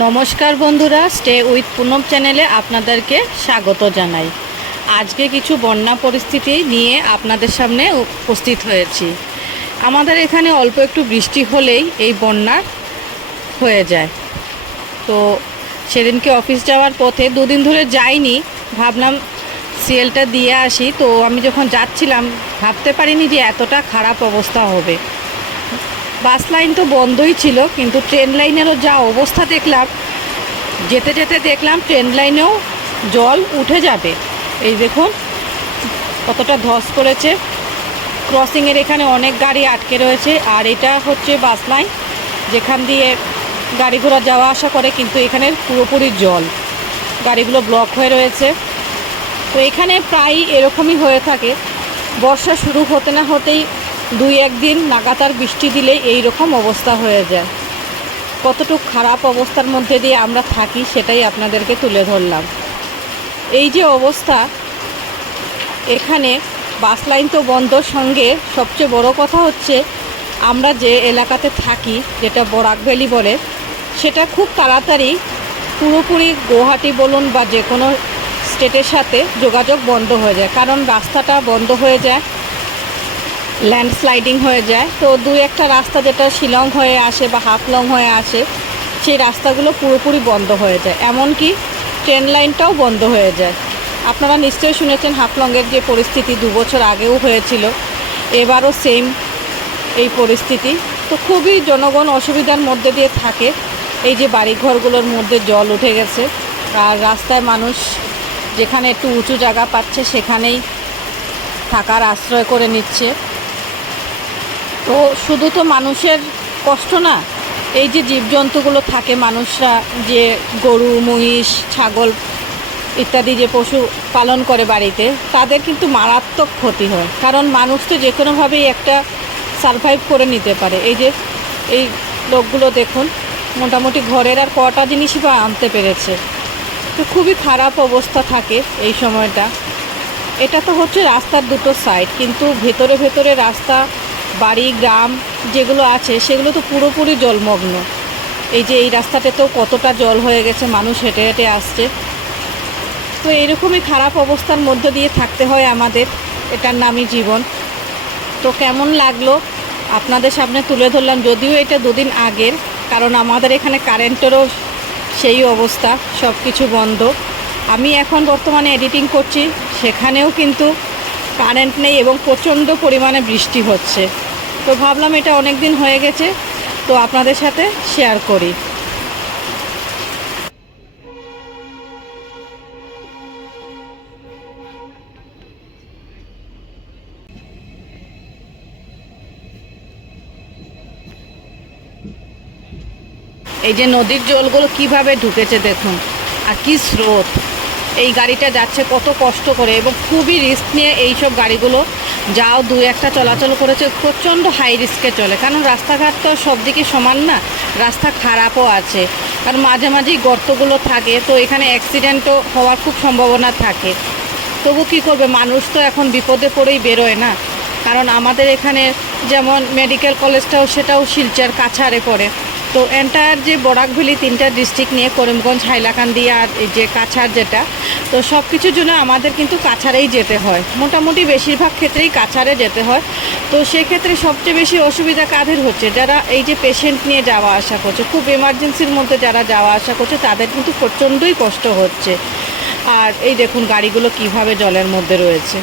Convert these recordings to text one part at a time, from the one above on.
নমস্কার বন্ধুরা, stay with Poonam চ্যানেলে আপনাদেরকে স্বাগত জানাই। আজকে কিছু বন্যা পরিস্থিতি নিয়ে আপনাদের সামনে উপস্থিত হয়েছি। আমাদের এখানে অল্প একটু বৃষ্টি হলেই এই বন্যা হয়ে যায়। তো সেদিনকে অফিস যাওয়ার পথে দুদিন ধরে যাইনি, ভাবলাম সিএলটা দিয়ে আসি। তো আমি যখন যাচ্ছিলাম ভাবতে পারিনি যে এতটা খারাপ অবস্থা হবে। বাস লাইন তো বন্ধই ছিল, কিন্তু ট্রেন লাইনেরও যা অবস্থা দেখলাম, যেতে যেতে দেখলাম ট্রেন লাইনেও জল উঠে যাবে। এই দেখুন কতটা ধস পড়েছে। ক্রসিংয়ের এখানে অনেক গাড়ি আটকে রয়েছে, আর এটা হচ্ছে বাস লাইন যেখান দিয়ে গাড়ি ঘোড়া যাওয়া আসা করে, কিন্তু এখানে পুরোপুরি জল, গাড়িগুলো ব্লক হয়ে রয়েছে। তো এখানে প্রায় এরকমই হয়ে থাকে, বর্ষা শুরু হতে না হতেই দুই একদিন লাগাতার বৃষ্টি দিলেই এই রকম অবস্থা হয়ে যায়। কতটুকু খারাপ অবস্থার মধ্যে দিয়ে আমরা থাকি সেটাই আপনাদেরকে তুলে ধরলাম। এই যে অবস্থা, এখানে বাস লাইন তো বন্ধ, সঙ্গে সবচেয়ে বড় কথা হচ্ছে আমরা যে এলাকাতে থাকি, যেটা বরাক ভ্যালি বলে, সেটা খুব তাড়াতাড়ি পুরোপুরি গুয়াহাটি বলুন বা যে কোনো স্টেটের সাথে যোগাযোগ বন্ধ হয়ে যায়, কারণ রাস্তাটা বন্ধ হয়ে যায়, ল্যান্ডস্লাইডিং হয়ে যায়। তো দুই একটা রাস্তা যেটা শিলং হয়ে আসে বা হাফলং হয়ে আসে, সেই রাস্তাগুলো পুরোপুরি বন্ধ হয়ে যায়, এমনকি ট্রেন লাইনটাও বন্ধ হয়ে যায়। আপনারা নিশ্চয়ই শুনেছেন হাফলংয়ের যে পরিস্থিতি 2 বছর আগেও হয়েছিল, এবারও সেম এই পরিস্থিতি। তো খুবই জনগণ অসুবিধার মধ্যে দিয়ে থাকে। এই যে বাড়িঘরগুলোর মধ্যে জল উঠে গেছে, আর রাস্তায় মানুষ যেখানে একটু উঁচু জায়গা পাচ্ছে সেখানেই থাকার আশ্রয় করে নিচ্ছে। তো শুধু তো মানুষের কষ্ট না, এই যে জীবজন্তুগুলো থাকে, মানুষরা যে গরু মহিষ ছাগল ইত্যাদি যে পশু পালন করে বাড়িতে, তাদের কিন্তু মারাত্মক ক্ষতি হয়, কারণ মানুষ তো যে কোনোভাবেই একটা সারভাইভ করে নিতে পারে। এই যে এই লোকগুলো দেখুন, মোটামুটি ঘরের আর কটা জিনিসই বা আনতে পেরেছে। তো খুবই খারাপ অবস্থা থাকে এই সময়টা। এটা তো হচ্ছে রাস্তার দুটো সাইড, কিন্তু ভেতরে ভেতরে রাস্তা, বাড়ি গ্রাম যেগুলো আছে সেগুলো তো পুরোপুরি জলমগ্ন। এই যে এই রাস্তাতে তো কতটা জল হয়ে গেছে, মানুষ হেঁটে হেঁটে আসছে। তো এইরকমই খারাপ অবস্থার মধ্যে দিয়ে থাকতে হয় আমাদের, এটার নামই জীবন। তো কেমন লাগলো আপনাদের সামনে তুলে ধরলাম, যদিও এটা 2 দিন আগের, কারণ আমাদের এখানে কারেন্টেরও সেই অবস্থা, সব কিছু বন্ধ। আমি এখন বর্তমানে এডিটিং করছি, সেখানেও কিন্তু কারেন্ট নেই এবং প্রচণ্ড পরিমাণে বৃষ্টি হচ্ছে। তো ভাবলাম এটা অনেক দিন হয়ে গেছে, তো আপনাদের সাথে শেয়ার করি। এই যে নদীর জলগুলো কিভাবে ঢুকেছে দেখুন, আর কি স্রোত। এই গাড়িটা যাচ্ছে কত কষ্ট করে এবং খুবই রিস্ক নিয়ে এই সব গাড়িগুলো, যাও 2-1টা চলাচল করেছে, প্রচণ্ড হাই রিস্কে চলে, কারণ রাস্তাঘাট তো সব দিকে সমান না, রাস্তা খারাপও আছে, কারণ মাঝে মাঝেই গর্তগুলো থাকে, তো এখানে অ্যাক্সিডেন্টও হওয়ার খুব সম্ভাবনা থাকে। তবু কী করবে, মানুষ তো এখন বিপদে পড়েই বেরোয় না, কারণ আমাদের এখানে যেমন মেডিকেল কলেজটাও, সেটাও শিলচর কাছাড়ে পড়ে। তো এন্টায়ার যে বরাক ভ্যালি 3টা ডিস্ট্রিক্ট নিয়ে, করিমগঞ্জ, হাইলাকান্দি আর এই যে কাছাড় যেটা, তো সব কিছুর জন্য আমাদের কিন্তু কাছাড়েই যেতে হয়, মোটামুটি বেশিরভাগ ক্ষেত্রেই কাছাড়ে যেতে হয়। তো সেক্ষেত্রে সবচেয়ে বেশি অসুবিধা কাদের হচ্ছে, যারা এই যে পেশেন্ট নিয়ে যাওয়া আসা করছে, খুব এমার্জেন্সির মধ্যে যারা যাওয়া আসা করছে, তাদের কিন্তু প্রচণ্ডই কষ্ট হচ্ছে। আর এই দেখুন গাড়িগুলো কিভাবে জলের মধ্যে রয়েছে।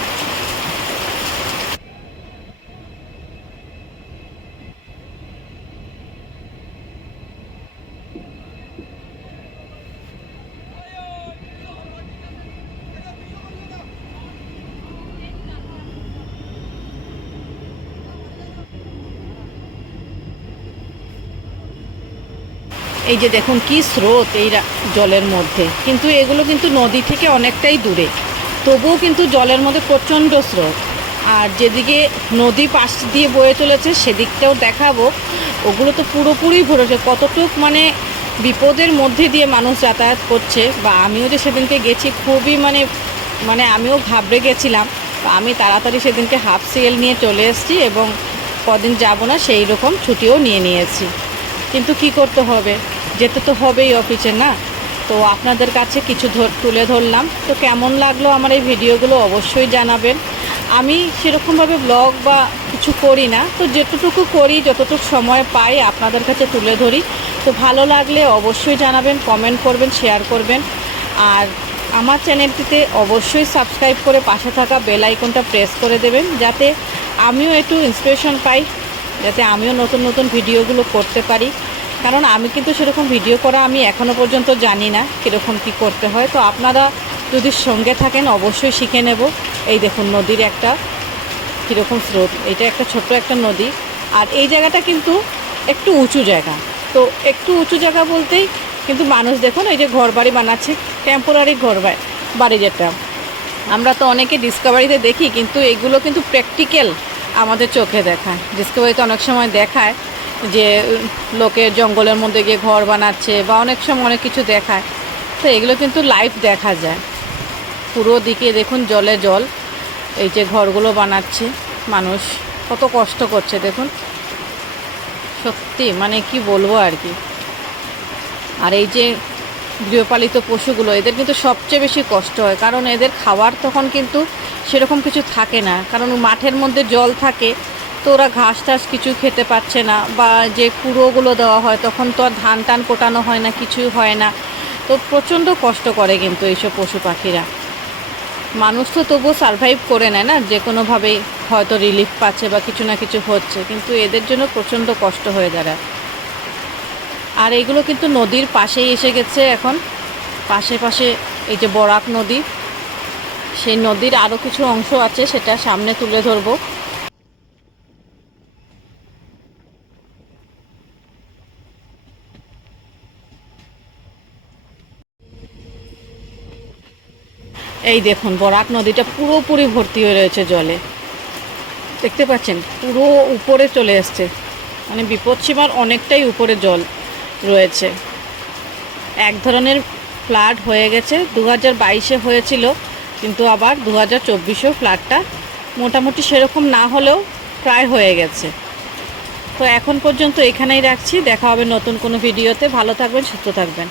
এই যে দেখুন কি স্রোত এই জলের মধ্যে, কিন্তু এগুলো কিন্তু নদী থেকে অনেকটাই দূরে, তবুও কিন্তু জলের মধ্যে প্রচণ্ড স্রোত। আর যেদিকে নদী পাশ দিয়ে বয়ে চলেছে সেদিকটাও দেখাবো, ওগুলো তো পুরোপুরি ভরেছে। কতটুক মানে বিপদের মধ্যে দিয়ে মানুষ যাতায়াত করছে, বা আমিও যে সেদিনকে গেছি খুবই মানে আমিও ঘাবড়ে গেছিলাম। আমি তাড়াতাড়ি সেদিনকে হাফ সিএল নিয়ে চলে এসেছি এবং কদিন যাব না সেই রকম ছুটিও নিয়ে নিয়েছি, কিন্তু কি করতে হবে, যেতে তো হবেই অফিসে না। তো আপনাদের কাছে কিছু তুলে ধরলাম। তো কেমন লাগলো আমার এই ভিডিওগুলো অবশ্যই জানাবেন। আমি সেরকমভাবে ব্লগ বা কিছু করি না, তো যেটুকু করি যতটুকু সময় পাই আপনাদের কাছে তুলে ধরি। তো ভালো লাগলে অবশ্যই জানাবেন, কমেন্ট করবেন, শেয়ার করবেন। আর আমার চ্যানেলটিতে অবশ্যই সাবস্ক্রাইব করে পাশে থাকা বেল আইকনটা প্রেস করে দেবেন, যাতে আমিও একটু ইন্সপিরেশন পাই, যাতে আমিও নতুন নতুন ভিডিওগুলো করতে পারি। কারণ আমি কিন্তু সেরকম ভিডিও করা আমি এখনও পর্যন্ত জানি না কীরকম কী করতে হয়। তো আপনারা যদি সঙ্গে থাকেন অবশ্যই শিখে নেব। এই দেখুন নদীর একটা কীরকম স্রোত, এটা একটা ছোট্ট একটা নদী। আর এই জায়গাটা কিন্তু একটু উঁচু জায়গা। তো একটু উঁচু জায়গা বলতেই কিন্তু মানুষ দেখুন এই যে ঘর বাড়ি বানাচ্ছে, টেম্পোরারি ঘর বাড়ি যেটা আমরা তো অনেকে ডিসকভারিতে দেখি, কিন্তু এগুলো কিন্তু প্র্যাকটিক্যাল আমাদের চোখে দেখায়। ডিসকভারিতে অনেক সময় দেখায় যে লোকের জঙ্গলের মধ্যে গিয়ে ঘর বানাচ্ছে বা অনেক সময় অনেক কিছু দেখায়। তো এগুলো কিন্তু লাইভ দেখা যায়। পুরো দিকে দেখুন জলে জল, এই যে ঘরগুলো বানাচ্ছে মানুষ কত কষ্ট করছে দেখুন, সত্যি মানে কি বলবো আর কি। আর এই যে গৃহপালিত পশুগুলো, এদের কিন্তু সবচেয়ে বেশি কষ্ট হয়, কারণ এদের খাবার তখন কিন্তু সেরকম কিছু থাকে না, কারণ মাঠের মধ্যে জল থাকে, তো ওরা ঘাস টাস কিছু খেতে পাচ্ছে না, বা যে কুড়োগুলো দেওয়া হয় তখন তো আর ধান টান কোটানো হয় না, কিছুই হয় না। তো প্রচণ্ড কষ্ট করে কিন্তু এইসব পশু পাখিরা। মানুষ তো তবুও সারভাইভ করে নেয় না, যে কোনোভাবেই হয়তো রিলিফ পাচ্ছে বা কিছু না কিছু হচ্ছে, কিন্তু এদের জন্য প্রচণ্ড কষ্ট হয়ে দাঁড়ায়। আর এইগুলো কিন্তু নদীর পাশেই এসে গেছে এখন, পাশে পাশে এই যে বরাক নদী, সেই নদীর আরও কিছু অংশ আছে, সেটা সামনে তুলে ধরবো। এই দেখুন বরাক নদীটা পুরোপুরি ভর্তি হয়ে রয়েছে জলে, দেখতে পাচ্ছেন পুরো উপরে চলে এসছে, মানে বিপদসীমার অনেকটাই উপরে জল রয়েছে। এক ধরনের ফ্লাড হয়ে গেছে, 2022-এ হয়েছিল, কিন্তু আবার 2024-এও ফ্লাডটা মোটামুটি সেরকম না হলেও প্রায় হয়ে গেছে। তো এখন পর্যন্ত এখানেই রাখছি, দেখা হবে নতুন কোনো ভিডিওতে। ভালো থাকবেন, সুস্থ থাকবেন।